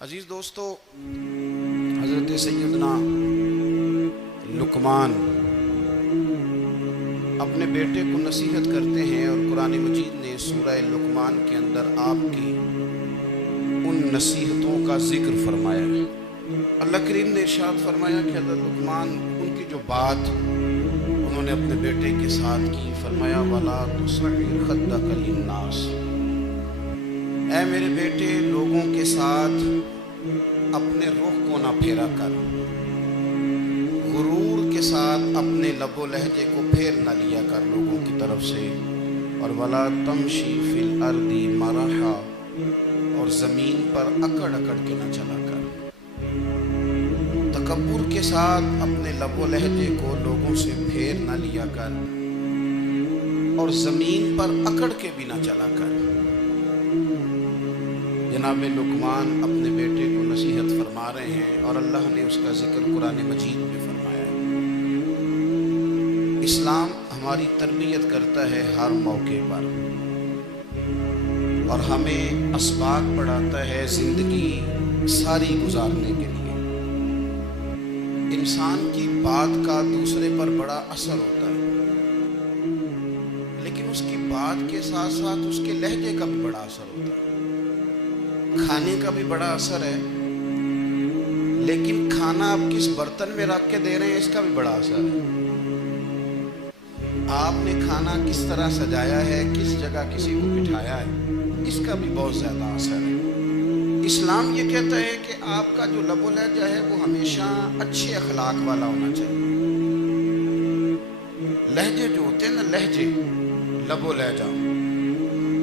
عزیز دوستو، حضرت سیدنا لقمان اپنے بیٹے کو نصیحت کرتے ہیں، اور قرآن مجید نے سورہ لقمان کے اندر آپ کی ان نصیحتوں کا ذکر فرمایا ہے۔ اللہ کریم نے ارشاد فرمایا کہ حضرت لقمان ان کی جو بات انہوں نے اپنے بیٹے کے ساتھ کی، فرمایا وَلَا تُصَعِّرْ خَدَّكَ لِلنَّاسِ، اے میرے بیٹے لوگوں کے ساتھ اپنے رخ کو نہ پھیرا کر، غرور کے ساتھ اپنے لب و لہجے کو پھیر نہ لیا کر لوگوں کی طرف سے، اور وَلَا تَمْشِي فِي الْأَرْضِ مَرَحًا، اور زمین پر اکڑ اکڑ کے نہ چلا کر، تکبر کے ساتھ اپنے لب و لہجے کو لوگوں سے پھیر نہ لیا کر، اور زمین پر اکڑ کے بھی نہ چلا کر۔ جناب لقمان اپنے بیٹے کو نصیحت فرما رہے ہیں، اور اللہ نے اس کا ذکر قرآن مجید میں فرمایا ہے۔ اسلام ہماری تربیت کرتا ہے ہر موقع پر، اور ہمیں اسباق پڑھاتا ہے زندگی ساری گزارنے کے لیے۔ انسان کی بات کا دوسرے پر بڑا اثر ہوتا ہے، لیکن اس کی بات کے ساتھ ساتھ اس کے لہجے کا بھی بڑا اثر ہوتا ہے۔ کھانے کا بھی بڑا اثر ہے، لیکن کھانا آپ کس برتن میں رکھ کے دے رہے ہیں اس کا بھی بڑا اثر ہے۔ آپ نے کھانا کس طرح سجایا ہے، کس جگہ کسی کو بٹھایا ہے، اس کا بھی بہت زیادہ اثر ہے۔ اسلام یہ کہتا ہے کہ آپ کا جو لب و لہجہ ہے وہ ہمیشہ اچھے اخلاق والا ہونا چاہیے۔ لہجے جو ہوتے ہیں نا، لہجے، لب و لہجہ،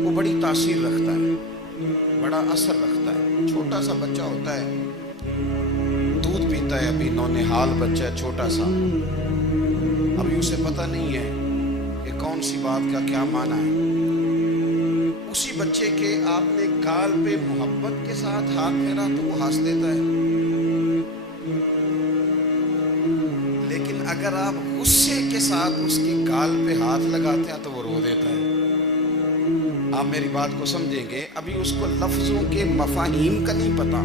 وہ بڑی تاثیر رکھتا ہے، بڑا اثر رکھتا ہے۔ چھوٹا سا بچہ ہوتا ہے، دودھ پیتا ہے، ابھی نونہال بچہ ہے چھوٹا سا، ابھی اسے پتہ نہیں ہے کہ کون سی بات کا کیا معنی ہے۔ اسی بچے کے آپ نے گال پہ محبت کے ساتھ ہاتھ پھیرا تو وہ ہنس دیتا ہے، لیکن اگر آپ غصے کے ساتھ اس کی گال پہ ہاتھ لگاتے ہیں تو وہ رو دیتا ہے۔ آپ میری بات کو سمجھیں گے، ابھی اس کو لفظوں کے مفاہیم کا نہیں پتا،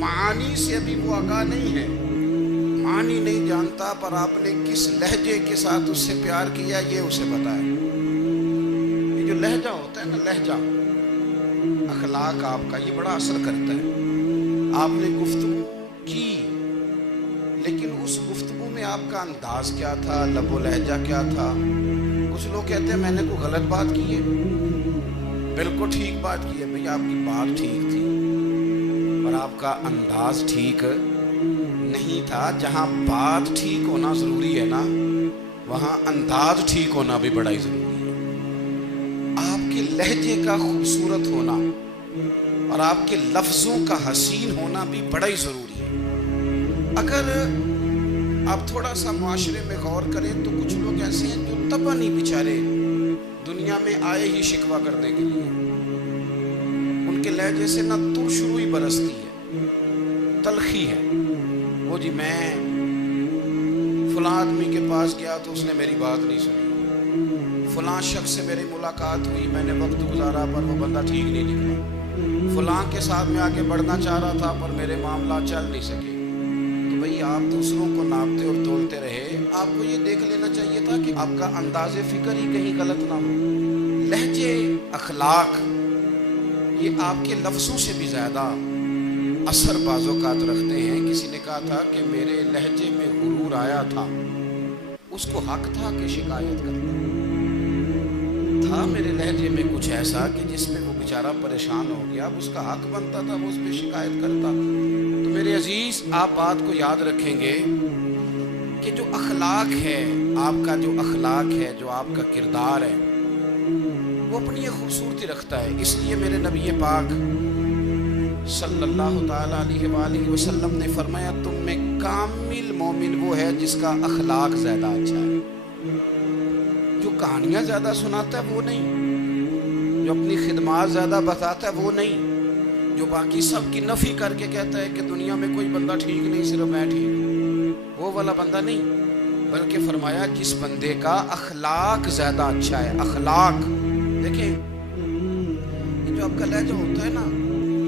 معانی سے ابھی وہ آگاہ نہیں ہے، معنی نہیں جانتا، پر آپ نے کس لہجے کے ساتھ اس سے پیار کیا یہ اسے پتا ہے۔ یہ جو لہجہ ہوتا ہے نا، لہجہ، اخلاق آپ کا، یہ بڑا اثر کرتا ہے۔ آپ نے گفتگو کی، لیکن اس گفتگو میں آپ کا انداز کیا تھا، لب و لہجہ کیا تھا۔ کچھ لوگ کہتے ہیں میں نے کوئی غلط بات کی ہے، بالکل ٹھیک بات کی ہے بھئی، آپ کی بات ٹھیک تھی، پر آپ کا انداز ٹھیک نہیں تھا۔ جہاں بات ٹھیک ہونا ضروری ہے نا، وہاں انداز ٹھیک ہونا بھی بڑا ہی ضروری ہے۔ آپ کے لہجے کا خوبصورت ہونا اور آپ کے لفظوں کا حسین ہونا بھی بڑا ہی ضروری ہے۔ اگر آپ تھوڑا سا معاشرے میں غور کریں تو کچھ لوگ ایسے ہیں جو تباہ نہیں بیچارے دنیا میں آئے ہی شکوہ کرنے کے لیے، ان کے لہجے سے نہ ترش روئی برستی ہے، تلخی ہے۔ وہ جی میں فلاں آدمی کے پاس گیا تو اس نے میری بات نہیں سنی، فلاں شخص سے میری ملاقات ہوئی، میں نے وقت گزارا پر وہ بندہ ٹھیک نہیں نکلا، فلاں کے ساتھ میں آگے بڑھنا چاہ رہا تھا پر میرے معاملات چل نہیں سکے۔ تو بھئی آپ دوسروں کو ناپتے اور تولتے رہے، آپ کو یہ دیکھ لینا چاہیے تھا کہ آپ کا انداز فکر ہی کہیں غلط نہ ہو۔ لہجے، اخلاق، یہ آپ کے لفظوں سے بھی زیادہ اثر بعض اوقات رکھتے ہیں۔ کسی نے کہا تھا کہ میرے لہجے میں غرور آیا تھا، اس کو حق تھا کہ شکایت کرتا تھا، میرے لہجے میں کچھ ایسا کہ جس میں وہ بیچارہ پریشان ہو گیا، اب اس کا حق بنتا تھا وہ اس پہ شکایت کرتا۔ تو میرے عزیز، آپ بات کو یاد رکھیں گے کہ جو اخلاق ہے، آپ کا جو اخلاق ہے، جو آپ کا کردار ہے، وہ اپنی یہ خوبصورتی رکھتا ہے۔ اس لیے میرے نبی پاک صلی اللہ تعالیٰ علیہ وآلہ وسلم نے فرمایا تم میں کامل مومن وہ ہے جس کا اخلاق زیادہ اچھا ہے۔ جو کہانیاں زیادہ سناتا ہے وہ نہیں، جو اپنی خدمات زیادہ بتاتا ہے وہ نہیں، جو باقی سب کی نفی کر کے کہتا ہے کہ دنیا میں کوئی بندہ ٹھیک نہیں، صرف میں ٹھیک ہوں، وہ والا بندہ نہیں، بلکہ فرمایا جس بندے کا اخلاق زیادہ اچھا ہے۔ اخلاق دیکھیں، یہ جو آپ کا لہجہ ہوتا ہے نا،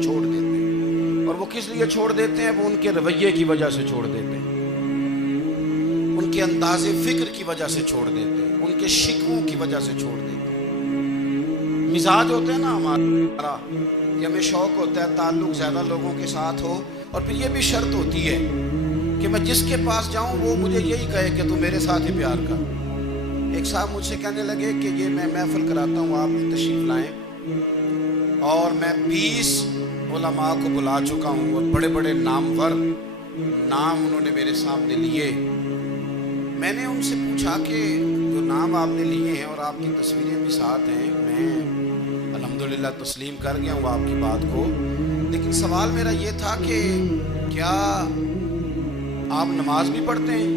چھوڑ دیتے ہیں، اور وہ کس لیے چھوڑ دیتے ہیں؟ وہ ان کے رویے کی وجہ سے چھوڑ دیتے ہیں، ان کے انداز فکر کی وجہ سے چھوڑ دیتے ہیں، ان کے شکووں کی وجہ سے چھوڑ دیتے ہیں۔ مزاج ہوتا ہے نا ہمارا کہ ہمیں شوق ہوتا ہے تعلق زیادہ لوگوں کے ساتھ ہو، اور پھر یہ بھی شرط ہوتی ہے کہ میں جس کے پاس جاؤں وہ مجھے یہی کہے کہ تو میرے ساتھ ہی پیار کر۔ ایک صاحب مجھ سے کہنے لگے کہ یہ میں محفل کراتا ہوں، آپ بھی تشریف لائیں، اور میں 20 علماء کو بلا چکا ہوں، اور بڑے بڑے نامور نام انہوں نے میرے سامنے لیے۔ میں نے ان سے پوچھا کہ جو نام آپ نے لیے ہیں اور آپ کی تصویریں بھی ساتھ ہیں، میں الحمدللہ تسلیم کر گیا ہوں آپ کی بات کو، لیکن سوال میرا یہ تھا کہ کیا آپ نماز بھی پڑھتے ہیں؟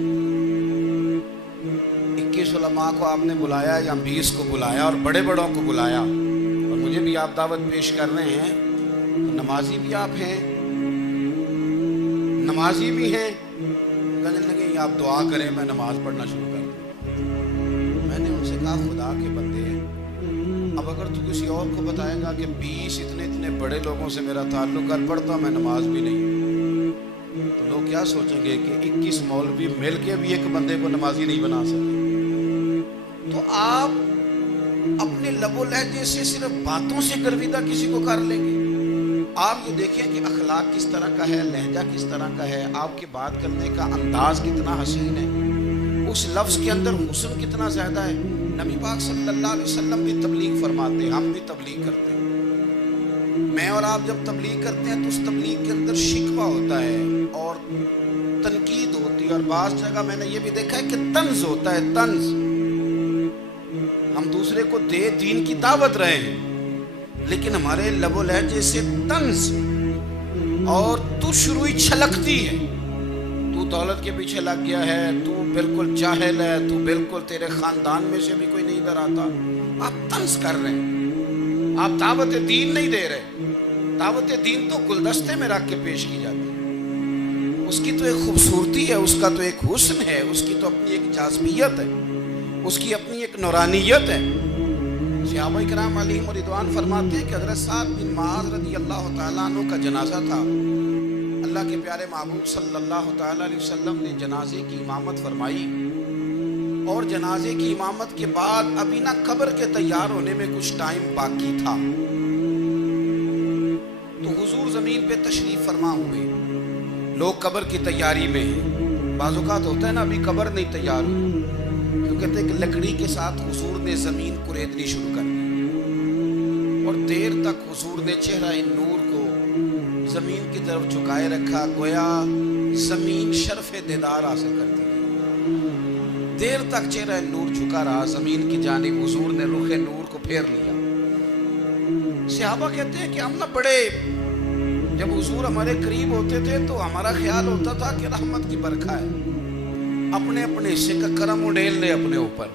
21 علماء کو آپ نے بلایا یا 20 کو بلایا اور بڑے بڑوں کو بلایا، اور مجھے بھی آپ دعوت پیش کر رہے ہیں، تو نمازی بھی آپ ہیں، نمازی بھی ہیں؟ کہنے لگے آپ دعا کریں میں نماز پڑھنا شروع کر دوں۔ میں نے ان سے کہا خدا کے بندے، اب اگر تو کسی اور کو بتائے گا کہ 20 اتنے بڑے لوگوں سے میرا تعلق کر پڑتا میں نماز بھی نہیں، تو لوگ کیا سوچیں گے کہ 21 مولوی مل کے بھی ایک بندے کو نمازی نہیں بنا سکتے۔ تو آپ اپنے لب و لہجے سے صرف باتوں سے گرویدہ کسی کو کر لیں گے؟ آپ یہ دیکھیں کہ اخلاق کس طرح کا ہے، لہجہ کس طرح کا ہے، آپ کے بات کرنے کا انداز کتنا حسین ہے، اس لفظ کے اندر حسن کتنا زیادہ ہے۔ نبی پاک صلی اللہ علیہ وسلم بھی تبلیغ فرماتے ہیں، ہم بھی تبلیغ کرتے ہیں۔ میں اور آپ جب تبلیغ کرتے ہیں تو اس تبلیغ کے اندر شکوہ ہوتا ہے اور تنقید ہوتی ہے، اور بعض جگہ میں نے یہ بھی دیکھا ہے کہ طنز ہوتا ہے، طنز۔ ہم دوسرے کو دین کی دعوت رہے ہیں، لیکن ہمارے لب و لہجے سے طنز اور تشروئی چھلکتی ہے۔ تو دولت کے پیچھے لگ گیا ہے، تو بالکل جاہل ہے، تو بالکل تیرے خاندان میں سے بھی کوئی نہیں ادھر آتا۔ آپ طنز کر رہے ہیں، آپ دعوت دین نہیں دے رہے۔ دعوت دین تو گلدستے میں رکھ کے پیش کی جاتی ہے، اس کی تو ایک خوبصورتی ہے، اس کا تو ایک حسن ہے، اس کی تو اپنی ایک جاذبیت ہے، اس کی اپنی ایک نورانیت ہے۔ صحابہ کرام علیہم رضوان فرماتے ہیں کہ حضرت سعد بن معاذ رضی اللہ تعالیٰ عنہ کا جنازہ تھا، اللہ کے پیارے محبوب صلی اللہ تعالیٰ علیہ وسلم نے جنازے کی امامت فرمائی، اور جنازے کی امامت کے بعد ابھی نہ قبر کے تیار ہونے میں کچھ ٹائم باقی تھا، تو حضور زمین پہ تشریف فرما ہوئے، لوگ قبر کی تیاری میں ہیں۔ بعض اوقات ہوتا ہے نا ابھی قبر نہیں تیار ہوئی، تو کہتے ہیں کہ لکڑی کے ساتھ حضور نے زمین کوریدنی شروع کر دی، اور دیر تک حضور نے چہرہ نور کو زمین کی طرف جھکائے رکھا، گویا زمین شرف دیدار حاصل کرتی ہے۔ دیر تک چہرہ نور جھکا رہا زمین کی جانب، حضور نے رخ نور کو پھیر لیا۔ صحابہ کہتے ہیں کہ ہم نہ بڑے، جب حضور ہمارے قریب ہوتے تھے تو ہمارا خیال ہوتا تھا کہ رحمت کی برکھا ہے، اپنے اپنے حصے کا کرم اڈیل لے اپنے اوپر۔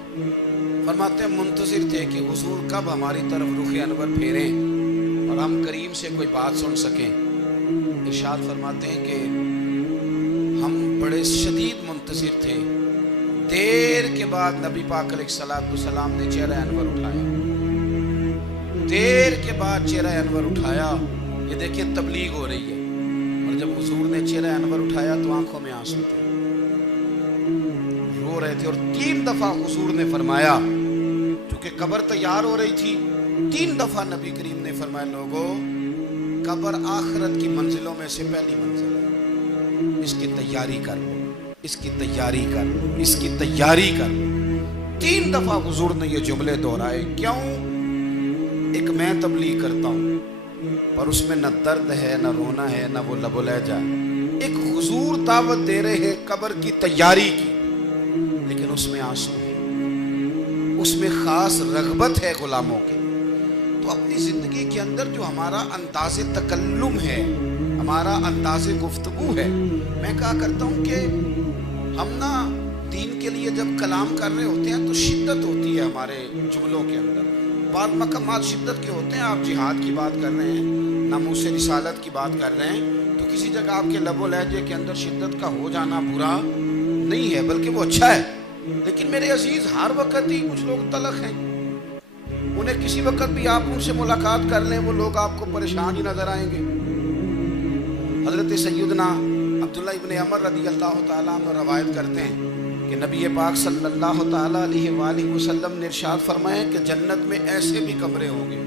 فرماتے ہیں منتظر تھے کہ حضور کب ہماری طرف رخ انور پھیریں اور ہم کریم سے کوئی بات سن سکیں۔ ارشاد فرماتے ہیں کہ ہم بڑے شدید منتظر تھے، دیر کے بعد نبی پاک علیہ السلام نے چہرہ انور اٹھایا، دیر کے بعد چہرہ انور اٹھایا۔ یہ دیکھیں تبلیغ ہو رہی ہے، اور جب حضور نے چہرہ انور اٹھایا تو آنکھوں میں آنسو تھے، رو رہے تھے، اور 3 دفعہ حضور نے فرمایا، چونکہ قبر تیار ہو رہی تھی، 3 دفعہ نبی کریم نے فرمایا لوگوں قبر آخرت کی منزلوں میں سے پہلی منزل ہے، اس کی تیاری کر لو، اس کی تیاری کر لو، اس کی تیاری کر لو۔ 3 دفعہ حضور نے یہ جملے دہرائے۔ کیوں؟ ایک میں تبلیغ کرتا ہوں پر اس میں نہ درد ہے، نہ رونا ہے، نہ وہ لب و لہجہ ہے۔ ایک حضور دعوت دے رہے ہیں قبر کی تیاری کی، لیکن اس میں آنسو ہے، اس میں خاص رغبت ہے غلاموں کی۔ تو اپنی زندگی کے اندر جو ہمارا انداز تکلم ہے، ہمارا انداز گفتگو ہے، میں کہا کرتا ہوں کہ ہم نا دین کے لیے جب کلام کر رہے ہوتے ہیں تو شدت ہوتی ہے ہمارے جملوں کے اندر، بعض مقامات شدت کے ہوتے ہیں، آپ جہاد کی بات کر رہے ہیں، ناموس رسالت کی بات کر رہے ہیں، تو کسی جگہ آپ کے لب و لہجے کے اندر شدت کا ہو جانا برا نہیں ہے، بلکہ وہ اچھا ہے۔ لیکن میرے عزیز ہر وقت ہی کچھ لوگ تلخ ہیں، انہیں کسی وقت بھی آپ ان سے ملاقات کر لیں وہ لوگ آپ کو پریشان ہی نظر آئیں گے۔ حضرت سیدنا عبداللہ ابن عمر رضی اللہ تعالیٰ عنہ روایت کرتے ہیں کہ نبی پاک صلی اللہ تعالیٰ علیہ وآلہ وسلم نے ارشاد فرمایا کہ جنت میں ایسے بھی کمرے ہوں گے،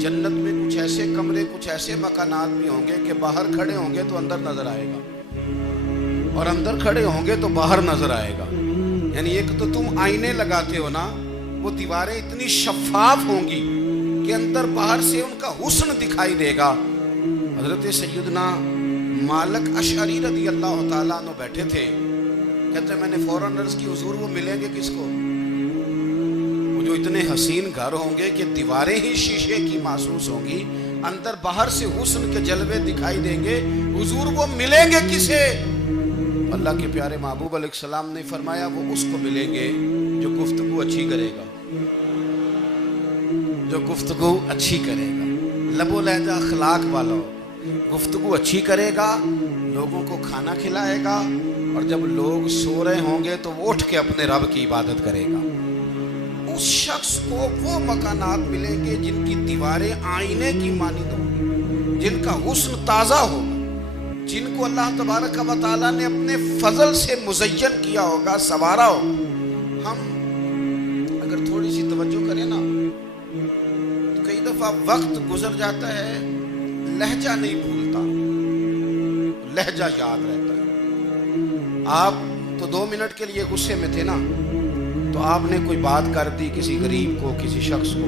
جنت میں کچھ ایسے کمرے، کچھ ایسے مکانات بھی ہوں گے کہ باہر کھڑے ہوں گے تو اندر نظر آئے گا، اور اندر کھڑے ہوں گے تو باہر نظر آئے گا۔ یعنی ایک تو تم آئینے لگاتے ہو نا، وہ دیواریں اتنی شفاف ہوں گی کہ اندر باہر سے ان کا حسن دکھائی دے گا۔ حضرت سیدنا مالک اشعری رضی اللہ تعالیٰ عنہ بیٹھے تھے، کہتے ہیں میں نے فوراً عرض کی حضور وہ ملیں گے کس کو؟ وہ جو اتنے حسین گھر ہوں گے کہ دیواریں ہی شیشے کی محسوس ہوں گی، اندر باہر سے حسن کے جلوے دکھائی دیں گے، حضور وہ ملیں گے کسے؟ اللہ کے پیارے محبوب علیہ السلام نے فرمایا وہ اس کو ملیں گے جو گفتگو اچھی کرے گا، جو گفتگو اچھی کرے گا، لب و لہجہ اخلاق والا ہوگا، گفتگو اچھی کرے گا، لوگوں کو کھانا کھلائے گا، اور جب لوگ سو رہے ہوں گے تو وہ اٹھ کے اپنے رب کی عبادت کرے گا۔ اس شخص کو وہ مکانات ملیں گے جن کی دیواریں آئینے کی مانند ہوں گی، جن کا حسن تازہ ہوگا، جن کو اللہ تبارک و تعالیٰ نے اپنے فضل سے مزین کیا ہوگا، سنوارا ہوگا۔ ہم اگر تھوڑی سی توجہ کریں نا تو کئی دفعہ وقت گزر جاتا ہے، لہجہ نہیں بھولتا، لہجہ یاد رہتا ہے۔ آپ تو 2 منٹ کے لیے غصے میں تھے نا، تو آپ نے کوئی بات کر دی کسی غریب کو، کسی شخص کو،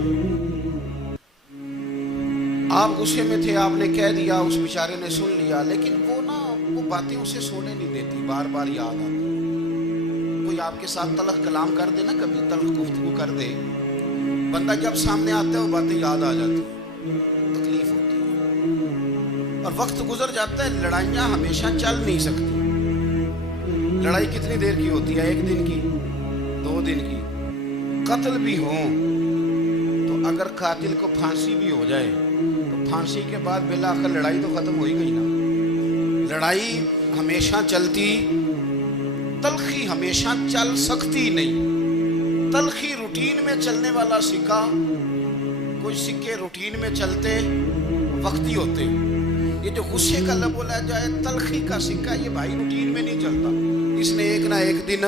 آپ غصے میں تھے، آپ نے کہہ دیا، اس بیچارے نے سن لیا، لیکن وہ باتیں اسے سونے نہیں دیتی، بار بار یاد آتی۔ کوئی آپ کے ساتھ تلخ کلام کر دے نا، کبھی تلخ گفتگو کر دے، بندہ جب سامنے آتا ہے وہ باتیں یاد آ جاتی ہیں، تکلیف ہوتی ہے، اور وقت گزر جاتا ہے۔ لڑائیاں ہمیشہ چل نہیں سکتی، لڑائی کتنی دیر کی ہوتی ہے؟ 1 دن کی، 2 دن کی۔ قتل بھی ہوں تو اگر قاتل کو پھانسی بھی ہو جائے تو پھانسی کے بعد بالآخر لڑائی تو ختم ہو ہی گئی نا۔ لڑائی ہمیشہ چلتی، تلخی ہمیشہ چل سکتی نہیں۔ تلخی روٹین میں چلنے والا سکہ، کچھ سکے روٹین میں چلتے وقتی ہوتے، یہ جو غصے کا لب و لہجہ ہے، تلخی کا سکہ، یہ بھائی روٹین میں نہیں چلتا، اس نے ایک نہ ایک دن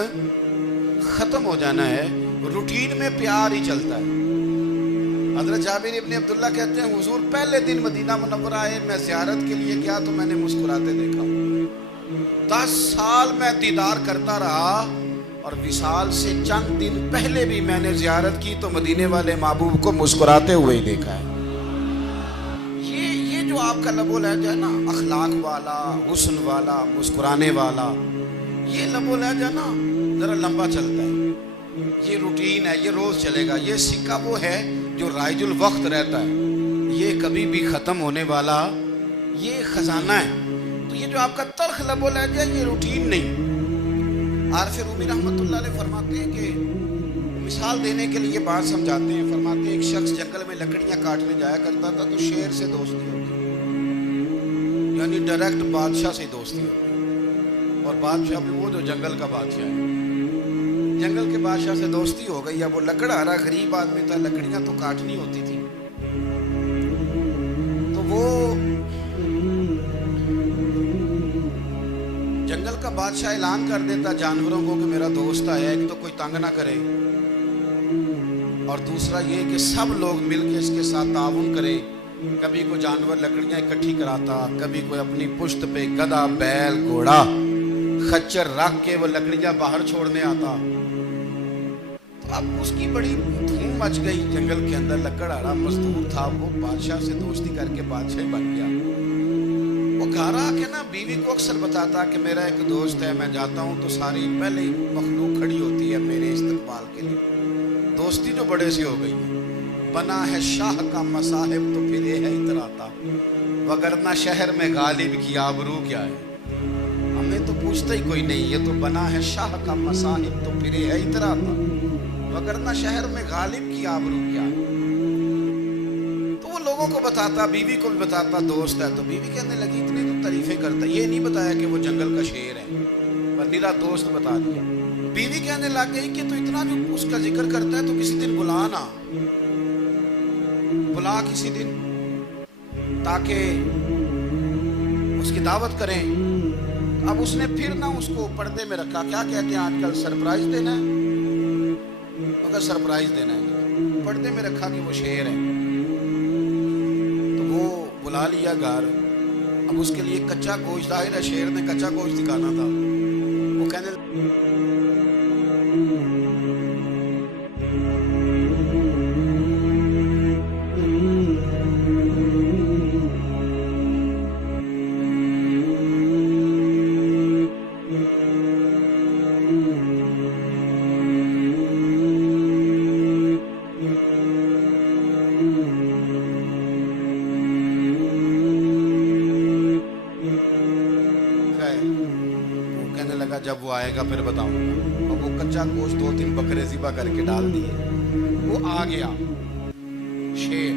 ختم ہو جانا ہے، روٹین میں پیار ہی چلتا ہے۔ حضرت جابر ابن عبداللہ کہتے ہیں حضور پہلے دن مدینہ منورہ آئے، میں زیارت کے لیے گیا تو میں نے مسکراتے دیکھا، 10 سال میں دیدار کرتا رہا، اور وصال سے چند دن پہلے بھی میں نے زیارت کی تو مدینے والے محبوب کو مسکراتے ہوئے ہی دیکھا ہے۔ یہ جو آپ کا لب و لہجہ ہے نا، اخلاق والا، حسن والا، مسکرانے والا، یہ لب و لہجہ نا ذرا لمبا چلتا ہے، یہ روٹین ہے، یہ روز چلے گا۔ یہ سکہ وہ ہے جو رائج الوقت رہتا ہے، یہ کبھی بھی ختم ہونے والا یہ خزانہ ہے۔ تو یہ جو آپ کا تلخ لب و لہجہ ہے، یہ روٹین نہیں۔ عارف رومی رحمۃ اللہ علیہ فرماتے ہیں کہ مثال دینے کے لیے بات سمجھاتے ہیں، فرماتے ہیں ایک شخص جنگل میں لکڑیاں کاٹنے جایا کرتا تھا تو شیر سے دوستی ہو گئی، یعنی ڈائریکٹ بادشاہ سے دوستی ہو گئی، اور بادشاہ بھی وہ جو جنگل کا بادشاہ ہے، جنگل کے بادشاہ سے دوستی ہو گئی۔ اب وہ لکڑہارا غریب آدمی تھا، لکڑیاں تو کاٹنی ہوتی تھی، تو وہ جنگل کا بادشاہ اعلان کر دیتا جانوروں کو کہ میرا دوست آیا ہے، ایک تو کوئی تنگ نہ کرے، اور دوسرا یہ کہ سب لوگ مل کے اس کے ساتھ تعاون کریں۔ کبھی کوئی جانور لکڑیاں اکٹھی کراتا، کبھی کوئی اپنی پشت پہ گدھا، بیل، گھوڑا، خچر رکھ کے وہ لکڑیاں باہر چھوڑنے آتا۔ تو اب اس کی بڑی دھوم مچ گئی جنگل کے اندر، لکڑہارا مزدور تھا، وہ بادشاہ سے دوستی کر کے بادشاہ بن گیا۔ وہ گھر آ کے نا بیوی کو اکثر بتاتا کہ میرا ایک دوست ہے، میں جاتا ہوں تو ساری پہلے مخلوق کھڑی ہوتی ہے میرے استقبال کے لیے، دوستی جو بڑے سے ہو گئی ہے۔ بنا ہے شاہ کا مصاحب تو پھرے ہے اتراتا، وگرنہ شہر میں غالب کی آبرو کیا ہے۔ ہمیں تو پوچھتا ہی کوئی نہیں، یہ تو بنا ہے شاہ کا مصاحب تو پھرے ہے اتراتا، وگرنہ شہر میں غالب کی آبرو کیا ہے۔ تو وہ لوگوں کو بتاتا، بیوی کو بھی بتاتا دوست ہے، تو بیوی کہنے لگی اتنی تو تعریفیں کرتا، یہ نہیں بتایا کہ وہ جنگل کا شیر ہے، پر میرا دوست بتا دیا۔ بیوی کہنے لگ گئی کہ تو اتنا جو اس کا ذکر کرتا ہے تو کسی دن بلا نا، بلا کسی دن تاکہ اس کی دعوت کریں۔ اب اس نے پھر نہ اس کو پردے میں رکھا، کیا کہتے ہیں آج کل سرپرائز دینا ہے، مگر سرپرائز دینا ہے، پردے میں رکھا کہ وہ شیر ہے۔ تو وہ بلا لیا گھر، اب اس کے لیے کچا گوشت، ظاہر ہے شیر نے کچا گوشت دکھانا تھا، وہ کہنے لگا جب وہ آئے گا پھر بتاؤں گا، اور وہ کچا گوشت 2-3 بکرے ذبح کر کے ڈال دیے، وہ آ گیا شیر۔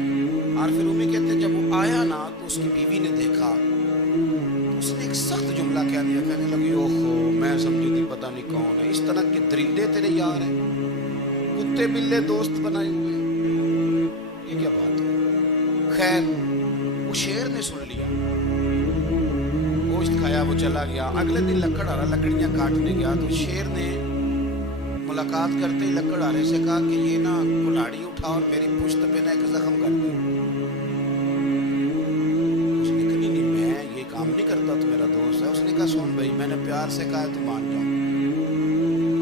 عارف رومی کہتے ہیں جب وہ آیا نا تو اس کی بیوی نے دیکھا، اس نے ایک سخت جملہ کہہ دیا، کہنے لگی اوہو میں سمجھی تھی پتہ نہیں کون ہے، اس طرح کے درندے تیرے یار ہیں، کتے بلے دوست بنائے ہوئے، یہ کیا بات ہے؟ خیر وہ شیر نے سن لیا، گوشت کھایا، وہ چلا گیا۔ اگلے دن لکڑ آرا لکڑیاں کاٹنے گیا تو شیر نے ملاقات کرتے ہی لکڑ آرے سے کہا کہ یہ نا کلاڑی اٹھا اور میری پشت پہ نا ایک زخم کر دے۔ اس نے کہا نہیں میں یہ کام نہیں کرتا، تو میرا دوست ہے۔ اس نے کہا سن بھائی میں نے پیار سے کہا ہے تو مان جاؤ،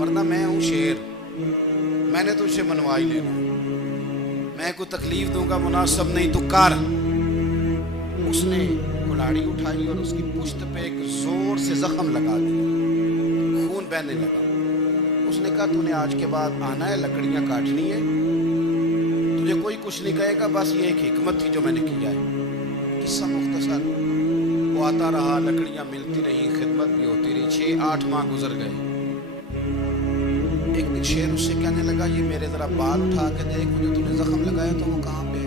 ورنہ میں ہوں شیر، میں نے تجھ سے منوا ہی لینا، میں کوئی تکلیف دوں گا مناسب نہیں تو کر۔ اس نے کلاڑی اٹھائی اور اس کی پشت پہ ایک زور سے زخم لگا دیا، خون بہنے لگا۔ اس نے کہا تو نے آج کے بعد آنا ہے، لکڑیاں کاٹنی ہے، تجھے کوئی کچھ نہیں کہے گا، بس یہ ایک حکمت تھی جو میں نے کیا ہے۔ قصہ مختصر، وہ آتا رہا، لکڑیاں ملتی رہی، خدمت بھی ہوتی رہی، 6-8 ماہ گزر گئے۔ ایک دن شیر اس سے کہنے لگا یہ میرے ذرا بال اٹھا کے دیکھ، مجھے تو نے زخم لگایا تو وہ کہاں پہ؟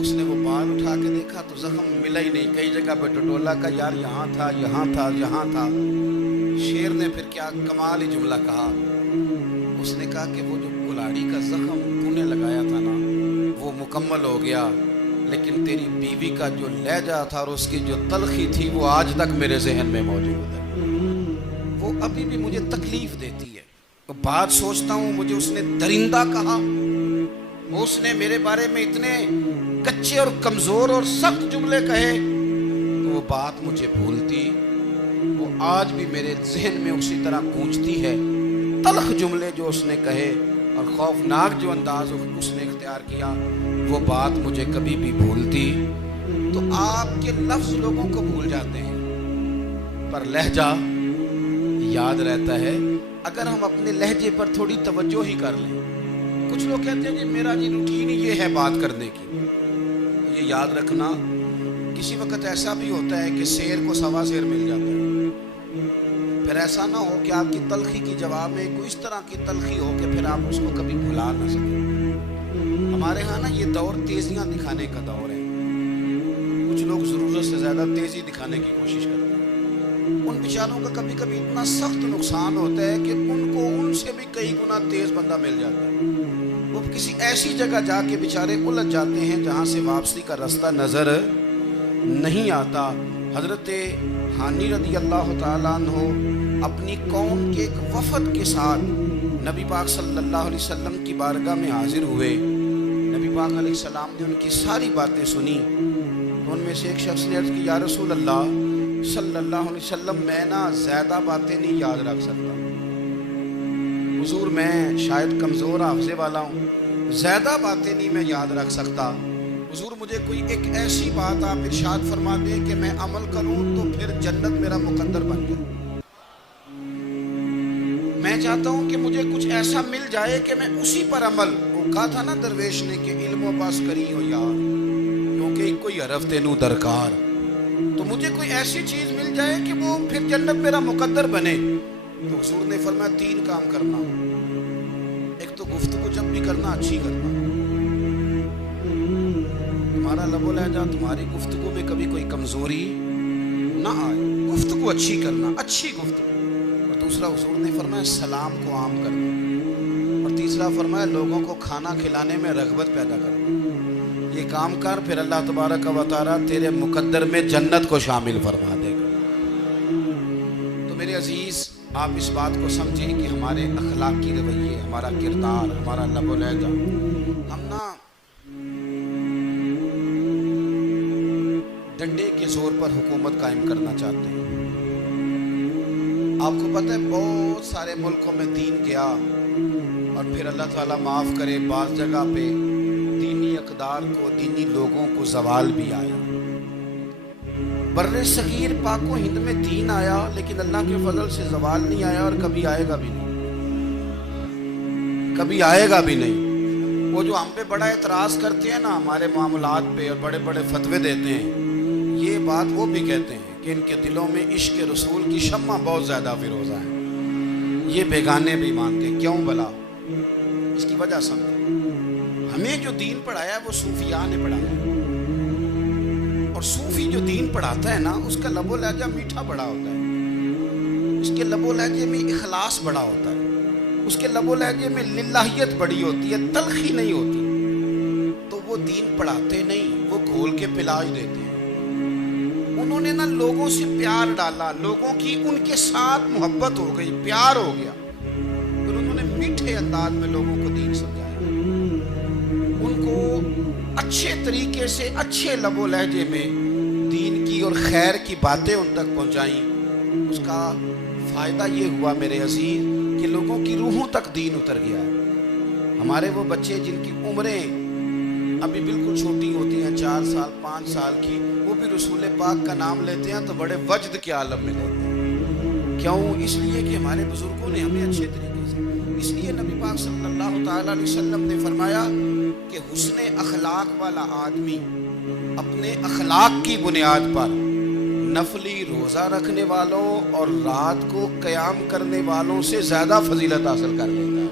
اس نے وہ بال اٹھا کے دیکھا تو زخم ملا ہی نہیں، کئی جگہ پہ ٹٹولا کا یار یہاں تھا یہاں تھا یہاں تھا۔ شیر نے پھر کیا کمال ہی جملہ کہا، اس نے کہا کہ وہ جو کلاڑی کا زخم تو نے لگایا تھا نا وہ مکمل ہو گیا، لیکن تیری بیوی کا جو لہجہ تھا اور اس کی جو تلخی تھی وہ آج تک میرے ذہن میں موجود ہے، وہ ابھی بھی مجھے تکلیف دیتی ہے۔ بات سوچتا ہوں مجھے اس نے درندہ کہا، اس نے میرے بارے میں اتنے کچے اور کمزور اور سخت جملے کہے، تو وہ بات مجھے بھولتی، وہ آج بھی میرے ذہن میں اسی طرح گونجتی ہے۔ تلخ جملے جو اس نے کہے اور خوفناک جو انداز اس نے اختیار کیا، وہ بات مجھے کبھی بھی بھولتی۔ تو آپ کے لفظ لوگوں کو بھول جاتے ہیں پر لہجہ یاد رہتا ہے اگر ہم اپنے لہجے پر تھوڑی توجہ ہی کر لیں۔ کچھ لوگ کہتے ہیں جی میرا جی روٹین ہی یہ ہے بات کرنے کی، یہ یاد رکھنا کسی وقت ایسا بھی ہوتا ہے کہ شیر کو سوا شیر مل جاتا ہے، پھر ایسا نہ ہو کہ آپ کی تلخی کی جواب میں کوئی اس طرح کی تلخی ہو کہ پھر آپ اس کو کبھی بھلا نہ سکیں۔ ہمارے ہاں نا یہ دور تیزیاں دکھانے کا دور ہے، کچھ لوگ ضرورت سے زیادہ تیزی دکھانے کی کوشش کرتے ہیں، ان بیچاروں کا کبھی کبھی اتنا سخت نقصان ہوتا ہے کہ ان کو ان سے بھی کئی گنا تیز بندہ مل جاتا ہے، وہ کسی ایسی جگہ جا کے بیچارے الجھ جاتے ہیں جہاں سے واپسی کا راستہ نظر نہیں آتا۔ حضرت حانی رضی اللہ تعالیٰ عنہ اپنی قوم کے ایک وفد کے ساتھ نبی پاک صلی اللہ علیہ وسلم کی بارگاہ میں حاضر ہوئے۔ نبی پاک علیہ السلام نے ان کی ساری باتیں سنی، تو ان میں سے ایک شخص نے عرض کی یا رسول اللہ صلی اللہ علیہ وسلم میں نا زیادہ باتیں نہیں یاد رکھ سکتا، حضور میں شاید کمزور حافظے والا ہوں، زیادہ باتیں نہیں میں یاد رکھ سکتا، حضور مجھے کوئی ایک ایسی بات آپ ارشاد فرما دیں کہ میں عمل کروں تو پھر جنت میرا مقدر بن جائے، میں چاہتا ہوں کہ مجھے کچھ ایسا مل جائے کہ میں اسی پر عمل، وہ کہا تھا نا درویش نے کہ علم و پاس کری ہو یار کیونکہ کوئی حرف تینوں درکار، تو مجھے کوئی ایسی چیز مل جائے کہ وہ پھر جنت میرا مقدر بنے۔ تو حضور نے فرمایا 3 کام کرنا، ایک تو گفتگو جب بھی کرنا اچھی کرنا، تمہارا لب و لہجہ تمہاری گفتگو میں کبھی کوئی کمزوری نہ آئے، گفتگو اچھی کرنا، اچھی گفتگو۔ اور دوسرا حضور نے فرمایا سلام کو عام کر دو، اور تیسرا فرمایا لوگوں کو کھانا کھلانے میں رغبت پیدا کر دو۔ یہ کام کر، پھر اللہ تبارک و تعالی تیرے مقدر میں جنت کو شامل فرما دے گا۔ تو میرے عزیز، آپ اس بات کو سمجھیں کہ ہمارے اخلاقی رویے، ہمارا کردار، ہمارا لب و لہجہ، ہم نا ڈنڈے کے زور پر حکومت قائم کرنا چاہتے ہیں۔ آپ کو پتہ ہے بہت سارے ملکوں میں دین گیا اور پھر اللہ تعالیٰ معاف کرے بعض جگہ پہ دینی اقدار کو، دینی لوگوں کو زوال بھی آیا۔ بر صغیر پاک و ہند میں دین آیا، لیکن اللہ کے فضل سے زوال نہیں آیا اور کبھی آئے گا بھی نہیں، کبھی آئے گا بھی نہیں۔ وہ جو ہم پہ بڑا اعتراض کرتے ہیں نا ہمارے معاملات پہ اور بڑے بڑے فتوے دیتے ہیں، یہ بات وہ بھی کہتے ہیں کہ ان کے دلوں میں عشق رسول کی شمع بہت زیادہ فیروزہ ہے، یہ بیگانے بھی مانتے ہیں۔ کیوں بھلا؟ اس کی وجہ سمجھیں، ہمیں جو دین پڑھایا ہے وہ صوفیاء نے پڑھایا ہے، اور صوفی جو دین پڑھاتا ہے نا اس کا لب و لہجہ میٹھا بڑا ہوتا ہے، اس کے لب و لہجے میں اخلاص بڑا ہوتا ہے، اس کے لب و لہجے میں للہیت بڑی ہوتی ہے، تلخی نہیں ہوتی۔ تو وہ دین پڑھاتے نہیں، وہ گھول کے پلا ہی دیتے ہیں۔ انہوں نے نا لوگوں سے پیار ڈالا، لوگوں کی ان کے ساتھ محبت ہو گئی، پیار ہو گیا، پھر انہوں نے میٹھے انداز میں لوگوں کو دین سمجھایا، ان کو اچھے طریقے سے اچھے لب و لہجے میں دین کی اور خیر کی باتیں ان تک پہنچائیں۔ اس کا فائدہ یہ ہوا میرے عزیز کہ لوگوں کی روحوں تک دین اتر گیا۔ ہمارے وہ بچے جن کی عمریں ابھی بالکل چھوٹی ہوتی ہیں، 4 سال 5 سال کی، وہ بھی رسول پاک کا نام لیتے ہیں تو بڑے وجد کے عالم میں لیتے ہیں۔ کیوں؟ اس لیے کہ ہمارے بزرگوں نے ہمیں اچھے طریقے سے، اس لیے نبی پاک صلی اللہ تعالیٰ علیہ وسلم نے فرمایا کہ حسن اخلاق والا آدمی اپنے اخلاق کی بنیاد پر نفلی روزہ رکھنے والوں اور رات کو قیام کرنے والوں سے زیادہ فضیلت حاصل کر لیتا ہے،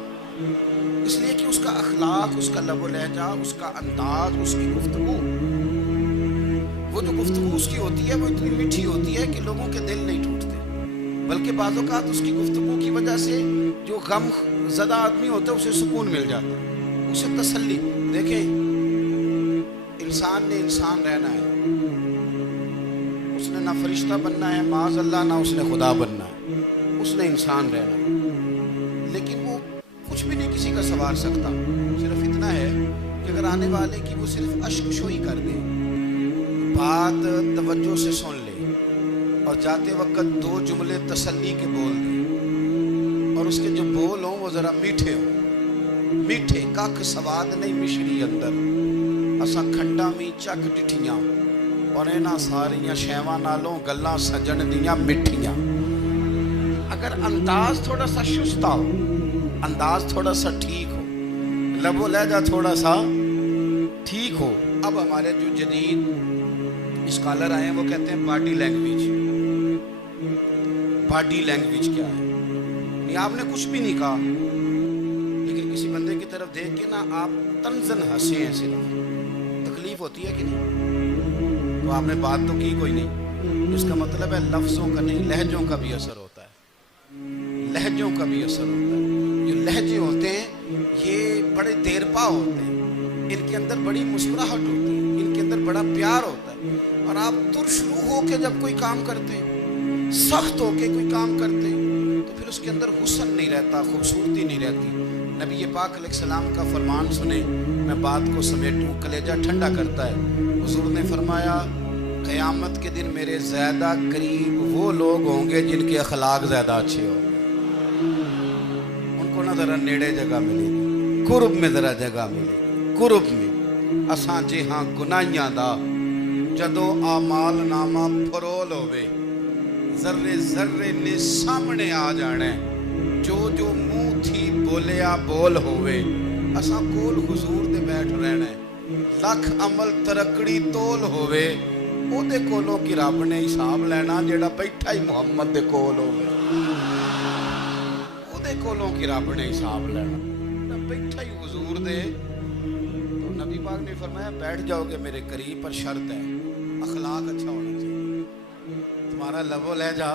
اس لیے کہ اس کا اخلاق، اس کا لب و لہجہ، اس کا انداز، اس کی گفتگو، وہ جو گفتگو اس کی ہوتی ہے وہ اتنی میٹھی ہوتی ہے کہ لوگوں کے دل نہیں ٹوٹتے، بلکہ بعض اوقات اس کی گفتگو کی وجہ سے جو غم زدہ آدمی ہوتا ہے اسے سکون مل جاتا ہے، اسے تسلی۔ دیکھیں، انسان نے انسان رہنا ہے، اس نے نہ فرشتہ بننا ہے معاذ اللہ، نہ اس نے خدا بننا ہے، اس نے انسان رہنا ہے، لیکن وہ کچھ بھی نہیں کسی کا سنوار سکتا، صرف اتنا ہے کہ اگر آنے والے کی وہ صرف اشک شوئی کر دے، بات توجہ سے سن لے اور جاتے وقت 2 جملے تسلی کے بول دے، اور اس کے جو بول ہوں وہ ذرا میٹھے ہوں، میٹھے کاک سواد نہیں مشری اندر، اساں کھنڈا میں چک ڈٹھیاں اور اینا ساریاں شیواں نالوں گلاں سجن دیاں مٹھیاں۔ اگر انداز تھوڑا سا شستہ ہو، انداز تھوڑا سا ٹھیک ہو، لب و لہجہ تھوڑا سا ٹھیک ہو۔ اب ہمارے جو جدید اسکالر آئے ہیں وہ کہتے ہیں باڈی لینگویج۔ باڈی لینگویج کیا ہے؟ نہیں، آپ نے کچھ بھی نہیں کہا، لیکن کسی بندے کی طرف دیکھ کے نا آپ تنزن ہنسے ہیں، صرف تکلیف ہوتی ہے کہ نہیں؟ تو آپ نے بات تو کی کوئی نہیں، اس کا مطلب ہے لفظوں کا نہیں، لہجوں کا بھی اثر ہوتا ہے، لہجوں کا بھی اثر ہوتا ہے۔ جو لہجے ہوتے ہیں یہ بڑے دیرپا ہوتے ہیں، ان کے اندر بڑی مسکراہٹ ہوتی ہے، ان کے اندر بڑا پیار ہوتا ہے، اور آپ ترشروح ہو کے جب کوئی کام کرتے ہیں، سخت ہو کے کوئی کام کرتے ہیں، تو پھر اس کے اندر حسن نہیں رہتا، خوبصورتی نہیں رہتی۔ نبی پاک علیہ السلام کا فرمان سنیں، میں بات کو سمیٹوں، کلیجہ ٹھنڈا کرتا ہے۔ حضور نے فرمایا قیامت کے دن میرے زیادہ قریب وہ لوگ ہوں گے جن کے اخلاق زیادہ اچھے ہوں گے، ان کو نہ ذرا نیڑے جگہ ملے گی، قرب میں ذرا جگہ ملے گی، قرب میں۔ اساں جی ہاں گناہیاں دا جدوں آمال نامہ پرول ہوئے، ذرے ذرے نے سامنے آ جانے، جو جو منہ تھی بولیا بول ہوئے، اساں کول حضور دے بیٹھ رہنے، لکھ عمل ترکڑی تول ہوئے، او دے کولوں کی رب نے حساب لینا جیڑا بیٹھا ہی محمد دے کول ہوئے، او دے کولوں کی رب نے حساب لینا بیٹھا ہی حضور دے۔ تو نبی پاک نے فرمایا بیٹھ جاؤ گے میرے قریب، پر شرط ہے اخلاق اچھا ہونا چاہیے، تمہارا لب و لہجہ